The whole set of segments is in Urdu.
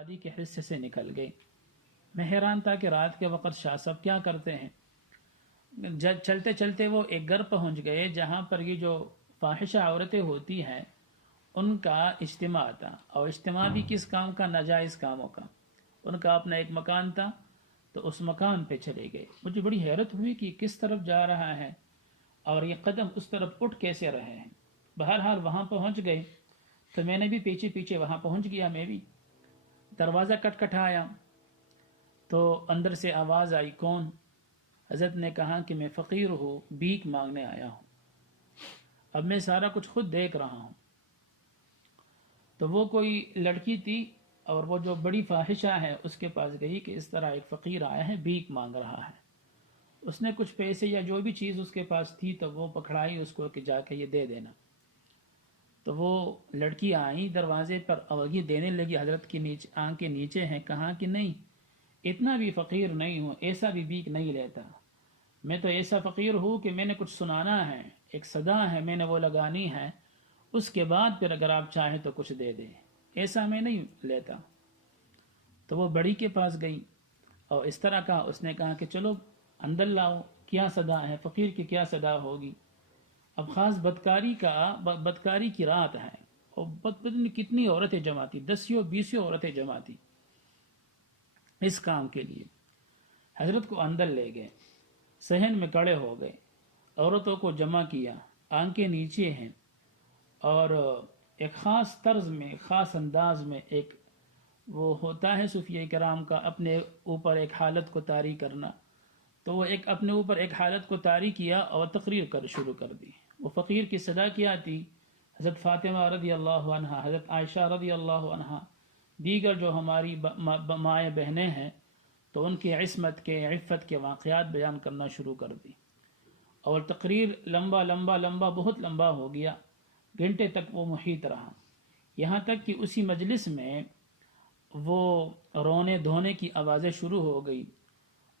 وادی کے حصے سے نکل گئے۔ میں حیران تھا کہ رات کے وقت شاہ صاحب کیا کرتے ہیں۔ چلتے چلتے وہ ایک گھر پہنچ گئے جہاں پر یہ جو فاحشہ عورتیں ہوتی ہیں ان کا اجتماع تھا، اور اجتماع بھی کس کام کا؟ ناجائز کاموں کا۔ ان کا اپنا ایک مکان تھا تو اس مکان پہ چلے گئے۔ مجھے بڑی حیرت ہوئی کہ کس طرف جا رہا ہے اور یہ قدم اس طرف اٹھ کیسے رہے ہیں۔ بہرحال وہاں پہنچ گئے تو میں نے بھی پیچھے پیچھے وہاں پہنچ گیا۔ میں بھی دروازہ کٹکھٹایا تو اندر سے آواز آئی، کون؟ حضرت نے کہا کہ میں فقیر ہوں، بھیک مانگنے آیا ہوں۔ اب میں سارا کچھ خود دیکھ رہا ہوں۔ تو وہ کوئی لڑکی تھی اور وہ جو بڑی فاحشہ ہے اس کے پاس گئی کہ اس طرح ایک فقیر آیا ہے، بھیک مانگ رہا ہے۔ اس نے کچھ پیسے یا جو بھی چیز اس کے پاس تھی تو وہ پکڑائی اس کو کہ جا کے یہ دے دینا۔ تو وہ لڑکی آئی دروازے پر اور یہ دینے لگی۔ حضرت کی آنکھ کے نیچے ہیں۔ کہا کہ نہیں، اتنا بھی فقیر نہیں ہوں، ایسا بھی بھیک نہیں لیتا۔ میں تو ایسا فقیر ہوں کہ میں نے کچھ سنانا ہے، ایک صدا ہے میں نے وہ لگانی ہے، اس کے بعد پھر اگر آپ چاہیں تو کچھ دے دیں، ایسا میں نہیں لیتا۔ تو وہ بڑی کے پاس گئی اور اس طرح کا اس نے کہا کہ چلو اندر لاؤ، کیا صدا ہے، فقیر کی کیا صدا ہوگی۔ اب خاص بدکاری کی رات ہے اور کتنی عورتیں جمع تھی، 10 عورتیں جمع تھی اس کام کے لیے۔ حضرت کو اندر لے گئے، صحن میں کڑے ہو گئے، عورتوں کو جمع کیا، آنکھیں نیچے ہیں، اور ایک خاص طرز میں، خاص انداز میں، ایک وہ ہوتا ہے صوفیہ کرام کا اپنے اوپر ایک حالت کو طاری کرنا، تو وہ ایک اپنے اوپر ایک حالت کو طاری کیا اور تقریر شروع کر دی۔ وہ فقیر کی صدا کیا تھی؟ حضرت فاطمہ رضی اللہ عنہا، حضرت عائشہ رضی اللہ عنہا، دیگر جو ہماری مائیں بہنیں ہیں، تو ان کی عصمت کے، عفت کے واقعات بیان کرنا شروع کر دی، اور تقریر لمبا بہت لمبا ہو گیا، گھنٹے تک وہ محیط رہا، یہاں تک کہ اسی مجلس میں وہ رونے دھونے کی آوازیں شروع ہو گئی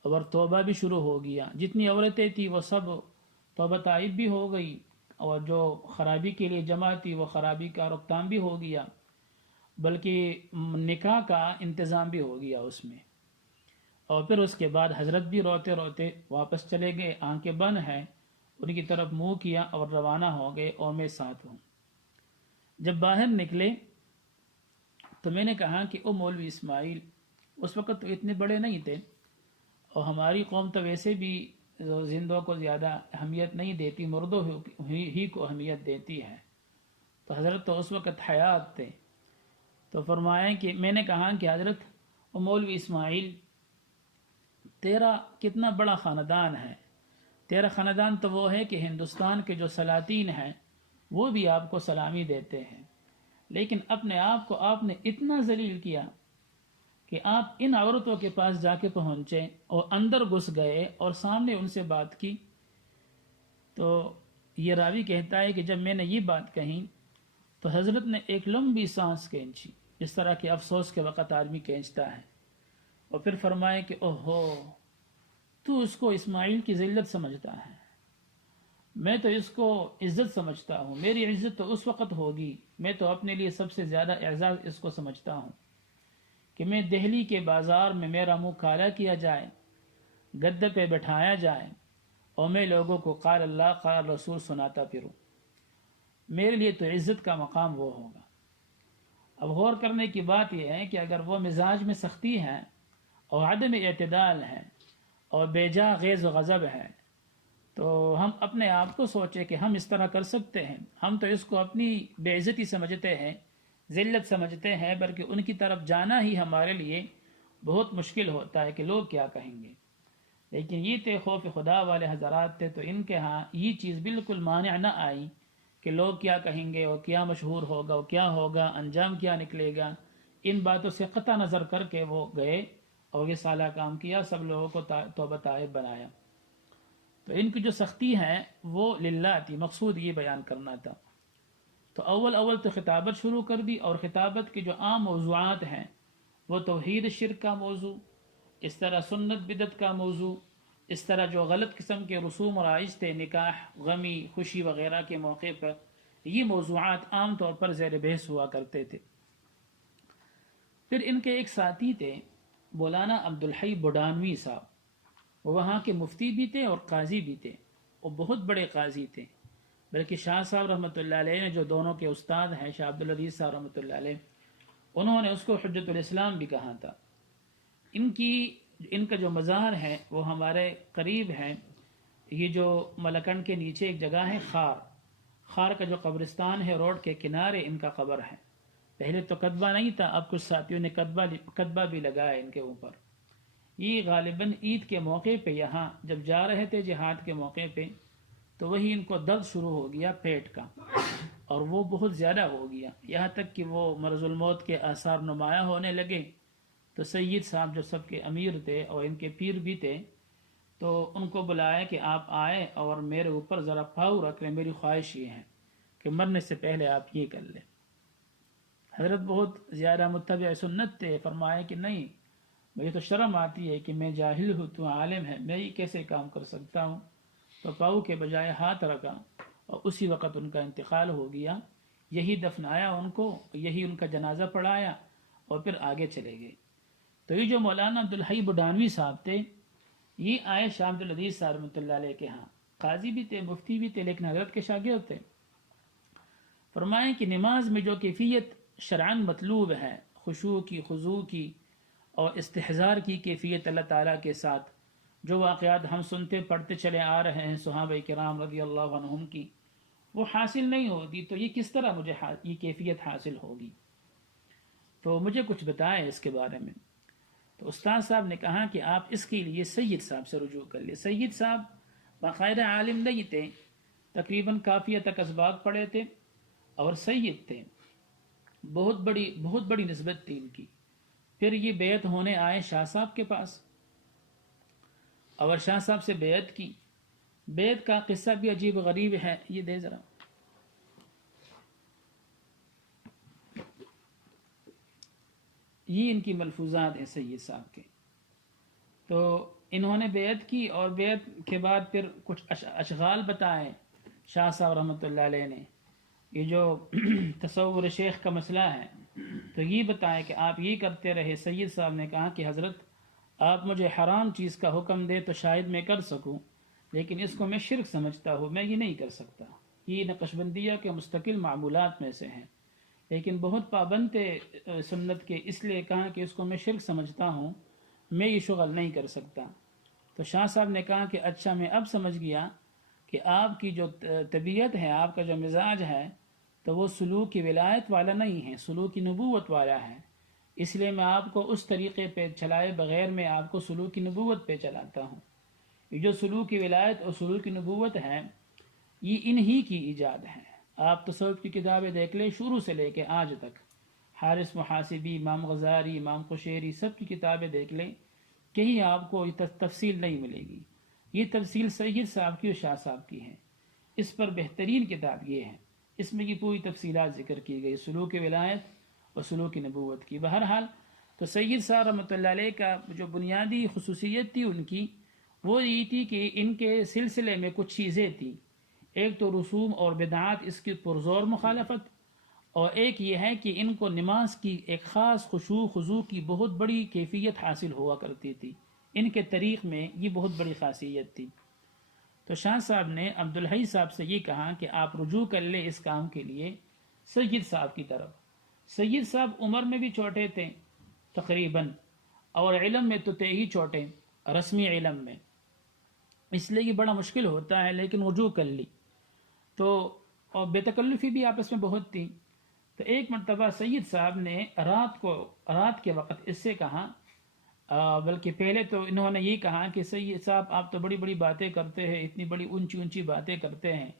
اور توبہ بھی شروع ہو گیا۔ جتنی عورتیں تھیں وہ سب توبہ طائب بھی ہو گئی، اور جو خرابی کے لیے جمع تھی وہ خرابی کا رکتام بھی ہو گیا، بلکہ نکاح کا انتظام بھی ہو گیا اس میں۔ اور پھر اس کے بعد حضرت بھی روتے روتے واپس چلے گئے، آنکھیں بند ہیں، ان کی طرف منہ کیا اور روانہ ہو گئے، اور میں ساتھ ہوں۔ جب باہر نکلے تو میں نے کہا کہ او مولوی اسماعیل، اس وقت تو اتنے بڑے نہیں تھے، اور ہماری قوم تو ویسے بھی زندوں کو زیادہ اہمیت نہیں دیتی، مردوں ہی کو اہمیت دیتی ہے، تو حضرت تو اس وقت حیات تھے۔ تو فرمایا کہ میں نے کہا کہ حضرت او مولوی اسماعیل، تیرا کتنا بڑا خاندان ہے، تیرا خاندان تو وہ ہے کہ ہندوستان کے جو سلاطین ہیں وہ بھی آپ کو سلامی دیتے ہیں، لیکن اپنے آپ کو آپ نے اتنا ذلیل کیا کہ آپ ان عورتوں کے پاس جا کے پہنچے اور اندر گھس گئے اور سامنے ان سے بات کی۔ تو یہ راوی کہتا ہے کہ جب میں نے یہ بات کہی تو حضرت نے ایک لمبی سانس کھینچی، جس طرح کہ افسوس کے وقت آدمی کھینچتا ہے، اور پھر فرمائے کہ اوہو، تو اس کو اسماعیل کی ذلت سمجھتا ہے، میں تو اس کو عزت سمجھتا ہوں، میری عزت تو اس وقت ہوگی، میں تو اپنے لیے سب سے زیادہ اعزاز اس کو سمجھتا ہوں کہ میں دہلی کے بازار میں میرا منہ کالا کیا جائے، گدے پہ بٹھایا جائے، اور میں لوگوں کو قال اللہ قال رسول سناتا پھروں، میرے لیے تو عزت کا مقام وہ ہوگا۔ اب غور کرنے کی بات یہ ہے کہ اگر وہ مزاج میں سختی ہے اور عدم اعتدال ہے اور بے جا غیظ و غضب ہے، تو ہم اپنے آپ کو سوچے کہ ہم اس طرح کر سکتے ہیں؟ ہم تو اس کو اپنی بے عزتی سمجھتے ہیں، ذلت سمجھتے ہیں، بلکہ ان کی طرف جانا ہی ہمارے لیے بہت مشکل ہوتا ہے کہ لوگ کیا کہیں گے۔ لیکن یہ تھے خوف خدا والے حضرات تھے، تو ان کے ہاں یہ چیز بالکل مانع نہ آئی کہ لوگ کیا کہیں گے اور کیا مشہور ہوگا اور کیا ہوگا، انجام کیا نکلے گا۔ ان باتوں سے قطع نظر کر کے وہ گئے اور یہ سالہ کام کیا، سب لوگوں کو توبہ طائب بنایا۔ تو ان کی جو سختی ہے وہ للہ تھی، مقصود یہ بیان کرنا تھا۔ تو اول تو خطابت شروع کر دی، اور خطابت کے جو عام موضوعات ہیں وہ توحید شرک کا موضوع، اس طرح سنت بدعت کا موضوع، اس طرح جو غلط قسم کے رسوم و رائج تھے، نکاح، غمی، خوشی وغیرہ کے موقع پر، یہ موضوعات عام طور پر زیر بحث ہوا کرتے تھے۔ پھر ان کے ایک ساتھی تھے مولانا عبدالحی بڈانوی صاحب، وہ وہاں کے مفتی بھی تھے اور قاضی بھی تھے، وہ بہت بڑے قاضی تھے، بلکہ شاہ صاحب رحمۃ اللہ علیہ نے جو دونوں کے استاد ہیں شاہ عبدالعزیز صاحب رحمۃ اللہ علیہ، انہوں نے اس کو حجت الاسلام بھی کہا تھا۔ ان کا جو مزار ہے وہ ہمارے قریب ہے، یہ جو ملکنڈ کے نیچے ایک جگہ ہے خار کا جو قبرستان ہے روڈ کے کنارے ان کا قبر ہے۔ پہلے تو کتبہ نہیں تھا، اب کچھ ساتھیوں نے کتبہ بھی لگایا ان کے اوپر۔ یہ غالباً عید کے موقع پہ یہاں جب جا رہے تھے جہاد کے موقع پہ، تو وہی ان کو درد شروع ہو گیا پیٹ کا، اور وہ بہت زیادہ ہو گیا، یہاں تک کہ وہ مرض الموت کے آثار نمایاں ہونے لگے۔ تو سید صاحب جو سب کے امیر تھے اور ان کے پیر بھی تھے، تو ان کو بلایا کہ آپ آئے اور میرے اوپر ذرا پاؤ رکھ لیں، میری خواہش یہ ہے کہ مرنے سے پہلے آپ یہ کر لیں۔ حضرت بہت زیادہ متبع سنت تھے، فرمایا کہ نہیں، مجھے تو شرم آتی ہے کہ میں جاہل ہوں، تو عالم ہے، میں یہ کیسے کام کر سکتا ہوں؟ تو پاؤ کے بجائے ہاتھ رکھا اور اسی وقت ان کا انتقال ہو گیا۔ یہی دفنایا ان کو، یہی ان کا جنازہ پڑھایا اور پھر آگے چلے گئے۔ تو یہ جو مولانا عبدالحی بڈانوی صاحب تھے، یہ آئے شاہ عبدالعزیز صاحب رحمۃ اللہ علیہ کے ہاں، قاضی بھی تھے، مفتی بھی تھے، لیکن حضرت کے شاگرد تھے۔ فرمائیں کہ نماز میں جو کیفیت شرعاً مطلوب ہے، خشوع کی، خضوع کی اور استحضار کی کیفیت اللہ تعالیٰ کے ساتھ، جو واقعات ہم سنتے پڑھتے چلے آ رہے ہیں صحابہ کرام رضی اللہ عنہم کی، وہ حاصل نہیں ہوتی، تو یہ کس طرح مجھے یہ کیفیت حاصل ہوگی؟ تو مجھے کچھ بتائیں اس کے بارے میں۔ تو استاد صاحب نے کہا کہ آپ اس کے لیے سید صاحب سے رجوع کر لیں۔ سید صاحب باقاعدہ عالم نہیں تھے، تقریباً کافیہ تک اسباق پڑھے تھے اور سید تھے، بہت بڑی نسبت تھی ان کی۔ پھر یہ بیعت ہونے آئے شاہ صاحب کے پاس اور شاہ صاحب سے بیعت کی۔ بیعت کا قصہ بھی عجیب و غریب ہے، یہ دے ذرا۔ یہ ان کی ملفوظات ہیں سید صاحب کے۔ تو انہوں نے بیعت کی اور بیعت کے بعد پھر کچھ اشغال بتائے شاہ صاحب رحمۃ اللہ علیہ نے۔ یہ جو تصور شیخ کا مسئلہ ہے، تو یہ بتائے کہ آپ یہ کرتے رہے۔ سید صاحب نے کہا کہ حضرت آپ مجھے حرام چیز کا حکم دے تو شاید میں کر سکوں، لیکن اس کو میں شرک سمجھتا ہوں، میں یہ نہیں کر سکتا۔ یہ نقشبندیہ کے مستقل معمولات میں سے ہیں، لیکن بہت پابند تھے سنت کے، اس لیے کہا کہ اس کو میں شرک سمجھتا ہوں، میں یہ شغل نہیں کر سکتا۔ تو شاہ صاحب نے کہا کہ اچھا، میں اب سمجھ گیا کہ آپ کی جو طبیعت ہے، آپ کا جو مزاج ہے، تو وہ سلوک کی ولایت والا نہیں ہے، سلوک کی نبوت والا ہے، اس لیے میں آپ کو اس طریقے پہ چلائے بغیر میں آپ کو سلوک کی نبوت پہ چلاتا ہوں۔ یہ جو سلوک کی ولایت اور سلوک کی نبوت ہے، یہ انہی کی ایجاد ہے۔ آپ تصوف کی کتابیں دیکھ لیں، شروع سے لے کے آج تک، حارث محاسبی، امام غزالی، امام قشیری، سب کی کتابیں دیکھ لیں، کہیں آپ کو یہ تفصیل نہیں ملے گی۔ یہ تفصیل سید صاحب کی اور شاہ صاحب کی ہے۔ اس پر بہترین کتاب یہ ہے، اس میں یہ پوری تفصیلات ذکر کی گئی، سلوک ولایت اور سلوک نبوت کی۔ بہرحال تو سید صاحب رحمۃ اللہ علیہ کا جو بنیادی خصوصیت تھی ان کی، وہ یہ تھی کہ ان کے سلسلے میں کچھ چیزیں تھیں۔ ایک تو رسوم اور بدعات، اس کی پرزور مخالفت، اور ایک یہ ہے کہ ان کو نماز کی ایک خاص خشوع خضوع کی بہت بڑی کیفیت حاصل ہوا کرتی تھی، ان کے طریق میں یہ بہت بڑی خاصیت تھی۔ تو شاہ صاحب نے عبدالحی صاحب سے یہ کہا کہ آپ رجوع کر لیں اس کام کے لیے سید صاحب کی طرف۔ سید صاحب عمر میں بھی چھوٹے تھے تقریباً، اور علم میں تو تھے ہی چھوٹے، رسمی علم میں، اس لیے یہ بڑا مشکل ہوتا ہے، لیکن رجوع کر لی تو، اور بے تکلفی بھی آپس میں بہت تھی۔ تو ایک مرتبہ سید صاحب نے رات کے وقت اس سے کہا، بلکہ پہلے تو انہوں نے یہ کہا کہ سید صاحب آپ تو بڑی بڑی باتیں کرتے ہیں، اتنی بڑی اونچی اونچی باتیں کرتے ہیں،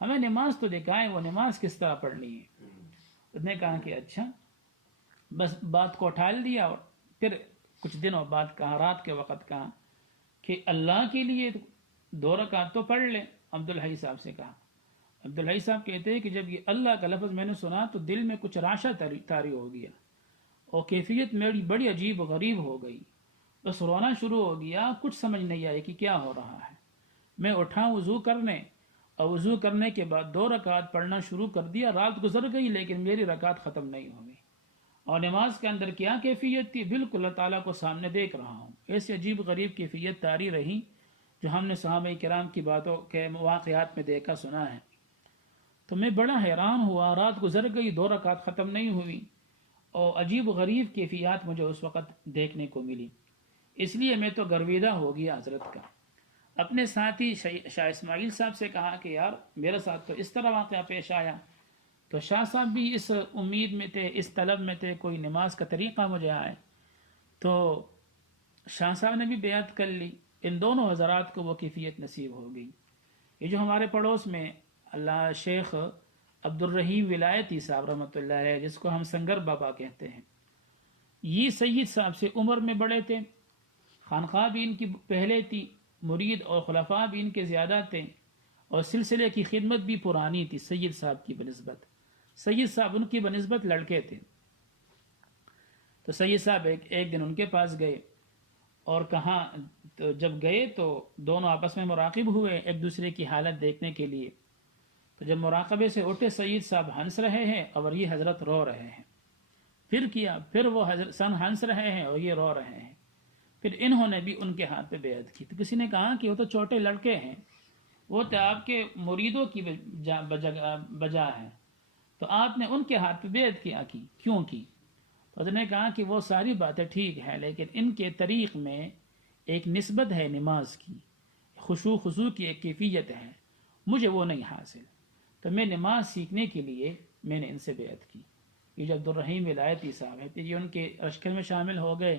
ہمیں نماز تو دکھائیں، وہ نماز کس طرح پڑھنی ہے۔ اس نے کہا کہ اچھا، بس بات کو اٹھال دیا، اور پھر کچھ دنوں بعد کہا، رات کے وقت کہا کہ اللہ کے لیے 2 رکعت تو پڑھ لیں۔ عبدالحی صاحب سے کہا۔ عبدالحی صاحب کہتے ہیں کہ جب یہ اللہ کا لفظ میں نے سنا تو دل میں کچھ راشا طاری ہو گیا، اور کیفیت میری بڑی عجیب و غریب ہو گئی، بس رونا شروع ہو گیا، کچھ سمجھ نہیں آئی کہ کیا ہو رہا ہے۔ میں اٹھا وضو کرنے، اور وضو کرنے کے بعد 2 رکعت پڑھنا شروع کر دیا۔ رات گزر گئی لیکن میری رکعت ختم نہیں ہو گئی، اور نماز کے اندر کیا کیفیت تھی؟ بالکل اللہ تعالیٰ کو سامنے دیکھ رہا ہوں. ایسی عجیب غریب کیفیت طاری رہی جو ہم نے صحابہ کرام کی باتوں کے واقعات میں دیکھا سنا ہے. تو میں بڑا حیران ہوا. رات گزر گئی، 2 رکعت ختم نہیں ہوئی، اور عجیب غریب کیفیات مجھے اس وقت دیکھنے کو ملی. اس لیے میں تو گرویدہ ہو گیا حضرت کا. اپنے ساتھی شاہ اسماعیل صاحب سے کہا کہ یار میرے ساتھ تو اس طرح واقعہ پیش آیا. تو شاہ صاحب بھی اس امید میں تھے، اس طلب میں تھے کوئی نماز کا طریقہ مجھے آئے. تو شاہ صاحب نے بھی بیعت کر لی. ان دونوں حضرات کو وہ کیفیت نصیب ہو گئی. یہ جو ہمارے پڑوس میں اللہ شیخ عبد الرحیم ولایتی صاحب رحمۃ اللہ علیہ، جس کو ہم سنگر بابا کہتے ہیں، یہ سید صاحب سے عمر میں بڑے تھے، خانقاہ بھی ان کی پہلے تھی، مرید اور خلفاء بھی ان کے زیادہ تھے، اور سلسلے کی خدمت بھی پرانی تھی سید صاحب کی بنسبت. سید صاحب ان کی بنسبت لڑکے تھے. تو سید صاحب ایک دن ان کے پاس گئے، اور کہاں تو جب گئے تو دونوں آپس میں مراقب ہوئے ایک دوسرے کی حالت دیکھنے کے لیے. تو جب مراقبے سے اٹھے، سید صاحب ہنس رہے ہیں اور یہ حضرت رو رہے ہیں. پھر کیا، پھر وہ حضرت ہنس رہے ہیں اور یہ رو رہے ہیں. پھر انہوں نے بھی ان کے ہاتھ پہ بیعت کی. تو کسی نے کہا کہ وہ تو چھوٹے لڑکے ہیں، وہ تو آپ کے مریدوں کی بجا ہے، تو آپ نے ان کے ہاتھ پہ بیعت کیوں کی؟ تو اس نے کہا کہ وہ ساری باتیں ٹھیک ہیں، لیکن ان کے طریق میں ایک نسبت ہے نماز کی، خضوع کی ایک کیفیت ہے، مجھے وہ نہیں حاصل. تو میں نماز سیکھنے کے لیے میں نے ان سے بیعت کی. یہ جو عبد الرحیم ولایتی صاحب ہے، یہ ان کے لشکر میں شامل ہو گئے.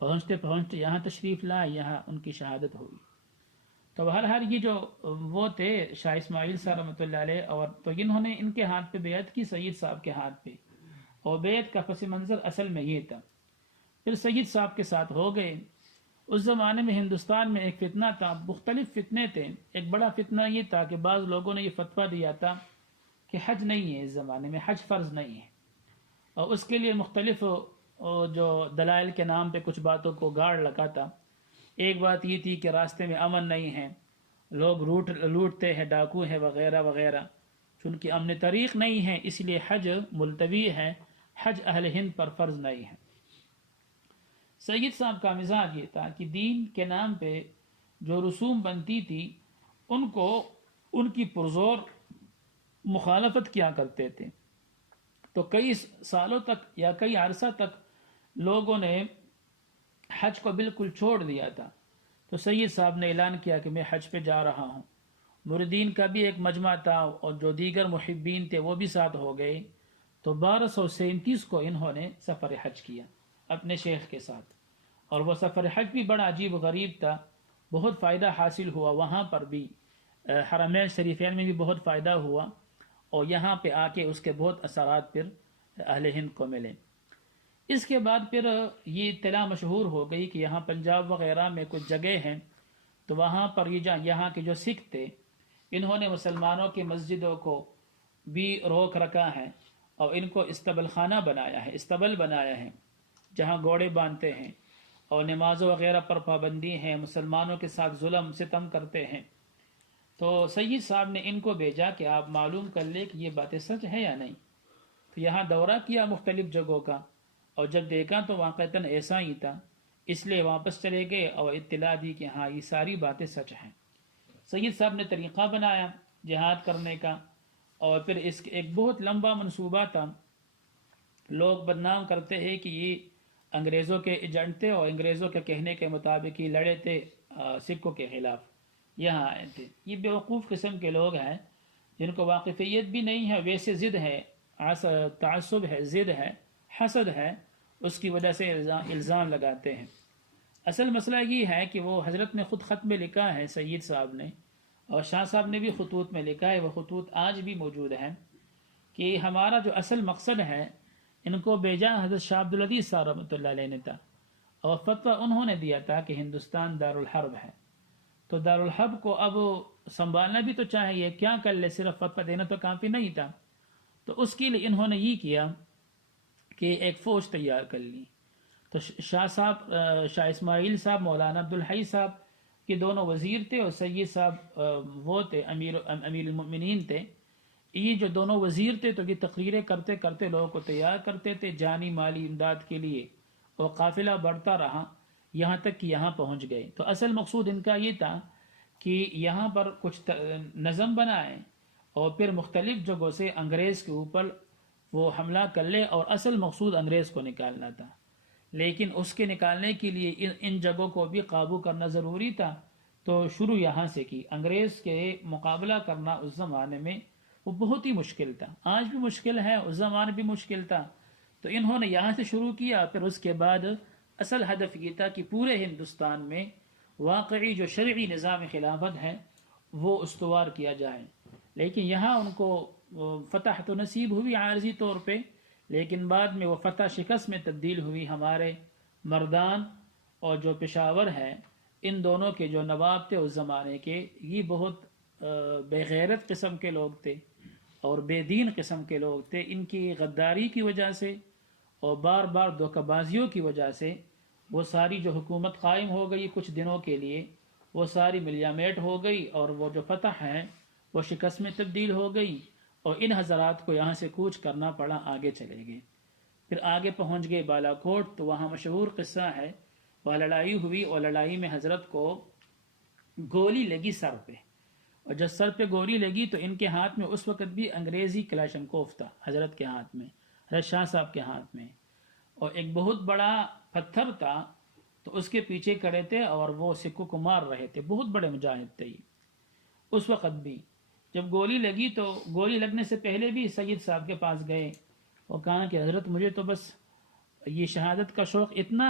پہنچتے پہنچتے یہاں تشریف لائے، یہاں ان کی شہادت ہوئی. تو ہر یہ جو وہ تھے شاہ اسماعیل صاحب رحمۃ اللہ علیہ، اور تو انہوں نے ان کے ہاتھ پہ بیعت کی، سید صاحب کے ہاتھ پہ. اور بیعت کا پس منظر اصل میں یہ تھا. پھر سید صاحب کے ساتھ ہو گئے. اس زمانے میں ہندوستان میں ایک فتنہ تھا، مختلف فتنے تھے. ایک بڑا فتنہ یہ تھا کہ بعض لوگوں نے یہ فتویٰ دیا تھا کہ حج نہیں ہے، اس زمانے میں حج فرض نہیں ہے، اور اس کے لیے مختلف جو دلائل کے نام پہ کچھ باتوں کو گاڑ لگا تھا. ایک بات یہ تھی کہ راستے میں امن نہیں ہے، لوگ لوٹتے ہیں، ڈاکو ہیں وغیرہ وغیرہ. چونکہ امن طریق نہیں ہے، اس لیے حج ملتوی ہے، حج اہل ہند پر فرض نہیں ہے. سید صاحب کا مزاج یہ تھا کہ دین کے نام پہ جو رسوم بنتی تھی ان کی پرزور مخالفت کیا کرتے تھے. تو کئی سالوں تک یا کئی عرصہ تک لوگوں نے حج کو بالکل چھوڑ دیا تھا. تو سید صاحب نے اعلان کیا کہ میں حج پہ جا رہا ہوں. مریدین کا بھی ایک مجمع تھا اور جو دیگر محبین تھے وہ بھی ساتھ ہو گئے. تو 1237 کو انہوں نے سفر حج کیا اپنے شیخ کے ساتھ. اور وہ سفر حج بھی بڑا عجیب غریب تھا، بہت فائدہ حاصل ہوا. وہاں پر بھی حرمین شریفین میں بھی بہت فائدہ ہوا، اور یہاں پہ آ کے اس کے بہت اثرات پھر اہل ہند کو ملے. اس کے بعد پھر یہ اطلاع مشہور ہو گئی کہ یہاں پنجاب وغیرہ میں کچھ جگہ ہیں، تو وہاں پر یہاں کے جو سکھ تھے انہوں نے مسلمانوں کی مسجدوں کو بھی روک رکھا ہے، اور ان کو استبل خانہ بنایا ہے، استبل بنایا ہے جہاں گھوڑے باندھتے ہیں، اور نمازوں وغیرہ پر پابندی ہیں، مسلمانوں کے ساتھ ظلم ستم کرتے ہیں. تو سید صاحب نے ان کو بھیجا کہ آپ معلوم کر لیں کہ یہ باتیں سچ ہے یا نہیں. تو یہاں دورہ کیا مختلف جگہوں کا، اور جب دیکھا تو واقعتاً ایسا ہی تھا، اس لیے واپس چلے گئے اور اطلاع دی کہ ہاں یہ ساری باتیں سچ ہیں. سید صاحب نے طریقہ بنایا جہاد کرنے کا، اور پھر اس ایک بہت لمبا منصوبہ تھا. لوگ بدنام کرتے ہیں کہ یہ انگریزوں کے ایجنٹ تھے، اور انگریزوں کے کہنے کے مطابق ہی لڑے تھے سکھوں کے خلاف، یہاں آئے تھے. یہ بیوقوف قسم کے لوگ ہیں جن کو واقفیت بھی نہیں ہے، ویسے ضد ہے، تعصب ہے، ضد ہے، حسد ہے، اس کی وجہ سے الزام لگاتے ہیں. اصل مسئلہ یہ ہے کہ وہ حضرت نے خود خط میں لکھا ہے سید صاحب نے، اور شاہ صاحب نے بھی خطوط میں لکھا ہے، وہ خطوط آج بھی موجود ہیں، کہ ہمارا جو اصل مقصد ہے ان کو بھیجا حضرت شاہ عبدالعزیز صاحب رحمۃ اللہ علیہ نے تھا، اور فتویٰ انہوں نے دیا تھا کہ ہندوستان دارالحرب ہے. تو دارالحرب کو اب سنبھالنا بھی تو چاہیے، کیا کر لے، صرف فتویٰ دینا تو کافی نہیں تھا. تو اس کے لیے انہوں نے یہ کیا کہ ایک فوج تیار کر لی. تو شاہ اسماعیل صاحب مولانا عبدالحی صاحب کے دونوں وزیر تھے، اور سید صاحب وہ تھے امیر المؤمنین تھے. یہ جو دونوں وزیر تھے تو یہ تقریریں کرتے کرتے لوگوں کو تیار کرتے تھے جانی مالی امداد کے لیے، اور قافلہ بڑھتا رہا یہاں تک کہ یہاں پہنچ گئے۔ تو اصل مقصود ان کا یہ تھا کہ یہاں پر کچھ نظم بنائیں اور پھر مختلف جگہوں سے انگریز کے اوپر وہ حملہ کر لے، اور اصل مقصود انگریز کو نکالنا تھا۔ لیکن اس کے نکالنے کے لیے ان جگہوں کو بھی قابو کرنا ضروری تھا، تو شروع یہاں سے کی۔ انگریز کے مقابلہ کرنا اس زمانے میں وہ بہت ہی مشکل تھا، آج بھی مشکل ہے، اس زمانے بھی مشکل تھا۔ تو انہوں نے یہاں سے شروع کیا، پھر اس کے بعد اصل ہدف یہ تھا کہ پورے ہندوستان میں واقعی جو شرعی نظام خلافت ہے وہ استوار کیا جائے۔ لیکن یہاں ان کو فتح تو نصیب ہوئی عارضی طور پہ، لیکن بعد میں وہ فتح شکست میں تبدیل ہوئی۔ ہمارے مردان اور جو پشاور ہے، ان دونوں کے جو نواب تھے اس زمانے کے، یہ بہت بے غیرت قسم کے لوگ تھے اور بے دین قسم کے لوگ تھے۔ ان کی غداری کی وجہ سے اور بار بار دھوکہ بازیوں کی وجہ سے وہ ساری جو حکومت قائم ہو گئی کچھ دنوں کے لیے، وہ ساری ملیامیٹ ہو گئی، اور وہ جو فتح ہے وہ شکست میں تبدیل ہو گئی، اور ان حضرات کو یہاں سے کوچ کرنا پڑا، آگے چلے گئے۔ پھر آگے پہنچ گئے بالا کوٹ، تو وہاں مشہور قصہ ہے، وہاں لڑائی ہوئی اور لڑائی میں حضرت کو گولی لگی سر پہ، اور جب سر پہ گولی لگی تو ان کے ہاتھ میں اس وقت بھی انگریزی کلاشنکوف تھا، حضرت کے ہاتھ میں، حضرت شاہ صاحب کے ہاتھ میں، اور ایک بہت بڑا پتھر تھا، تو اس کے پیچھے کھڑے تھے اور وہ سکوں کو مار رہے تھے، بہت بڑے مجاہد تھے یہ۔ اس وقت بھی جب گولی لگی تو گولی لگنے سے پہلے بھی سید صاحب کے پاس گئے اور کہا کہ حضرت مجھے تو بس یہ شہادت کا شوق اتنا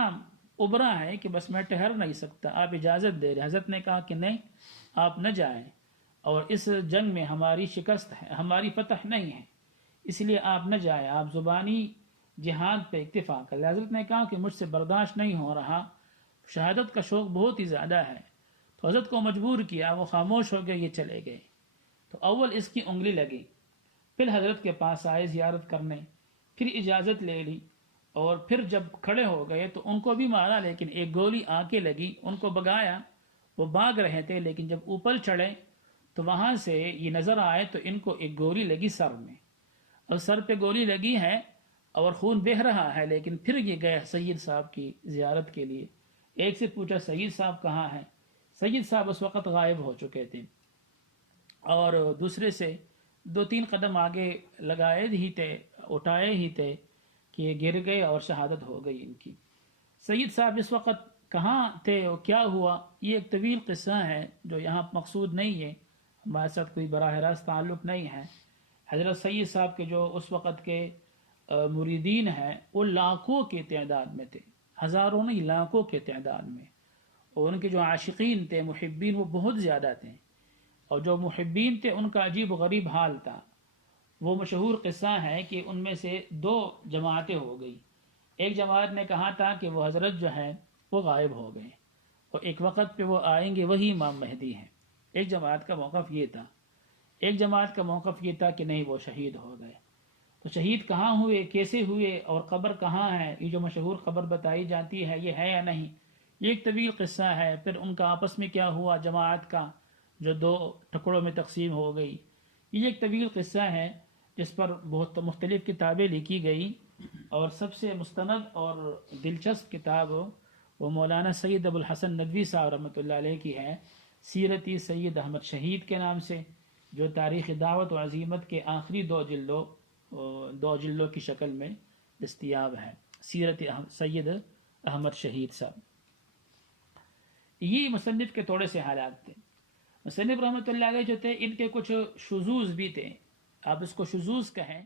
ابھرا ہے کہ بس میں ٹھہر نہیں سکتا، آپ اجازت دے رہے۔ حضرت نے کہا کہ نہیں، آپ نہ جائیں، اور اس جنگ میں ہماری شکست ہے، ہماری فتح نہیں ہے، اس لیے آپ نہ جائیں، آپ زبانی جہاد پہ اکتفا کر لیں۔ حضرت نے کہا کہ مجھ سے برداشت نہیں ہو رہا، شہادت کا شوق بہت ہی زیادہ ہے۔ تو حضرت کو مجبور کیا، وہ خاموش ہو گئے، یہ چلے گئے۔ تو اول اس کی انگلی لگی، پھر حضرت کے پاس آئے زیارت کرنے، پھر اجازت لے لی، اور پھر جب کھڑے ہو گئے تو ان کو بھی مارا، لیکن ایک گولی آ کے لگی، ان کو بگایا، وہ بھاگ رہے تھے، لیکن جب اوپر چڑھے تو وہاں سے یہ نظر آئے تو ان کو ایک گولی لگی سر میں، اور سر پہ گولی لگی ہے اور خون بہہ رہا ہے، لیکن پھر یہ گئے سید صاحب کی زیارت کے لیے۔ ایک سے پوچھا سید صاحب کہاں ہیں؟ سید صاحب اس وقت غائب ہو چکے تھے، اور دوسرے سے 2-3 قدم آگے لگائے ہی تھے، اٹھائے ہی تھے کہ یہ گر گئے اور شہادت ہو گئی ان کی۔ سید صاحب اس وقت کہاں تھے اور کیا ہوا، یہ ایک طویل قصہ ہے جو یہاں مقصود نہیں ہے، ہمارے ساتھ کوئی براہ راست تعلق نہیں ہے۔ حضرت سید صاحب کے جو اس وقت کے مریدین ہیں وہ لاکھوں کی تعداد میں تھے، ہزاروں نہیں، لاکھوں کے تعداد میں، اور ان کے جو عاشقین تھے، محبین، وہ بہت زیادہ تھے، اور جو محبین تھے ان کا عجیب و غریب حال تھا۔ وہ مشہور قصہ ہے کہ ان میں سے 2 جماعتیں ہو گئی، ایک جماعت نے کہا تھا کہ وہ حضرت جو ہے وہ غائب ہو گئے اور ایک وقت پہ وہ آئیں گے، وہی امام مہدی ہیں۔ ایک جماعت کا موقف یہ تھا، ایک جماعت کا موقف یہ تھا کہ نہیں، وہ شہید ہو گئے۔ تو شہید کہاں ہوئے، کیسے ہوئے، اور قبر کہاں ہے، یہ جو مشہور قبر بتائی جاتی ہے یہ ہے یا نہیں، یہ ایک طویل قصہ ہے۔ پھر ان کا آپس میں کیا ہوا، جماعت کا جو 2 ٹکڑوں میں تقسیم ہو گئی، یہ ایک طویل قصہ ہے جس پر بہت مختلف کتابیں لکھی گئی، اور سب سے مستند اور دلچسپ کتاب وہ مولانا سید ابو الحسن ندوی صاحب رحمۃ اللہ علیہ کی ہے، سیرتی سید احمد شہید کے نام سے، جو تاریخ دعوت و عزیمت کے آخری 2 جلدوں کی شکل میں دستیاب ہے، سیرت سید احمد شہید صاحب۔ یہ مصنف کے تھوڑے سے حالات تھے۔ مصنف رحمۃ اللہ علیہ جو تھے ان کے کچھ شذوذ بھی تھے، آپ اس کو شذوذ کہیں۔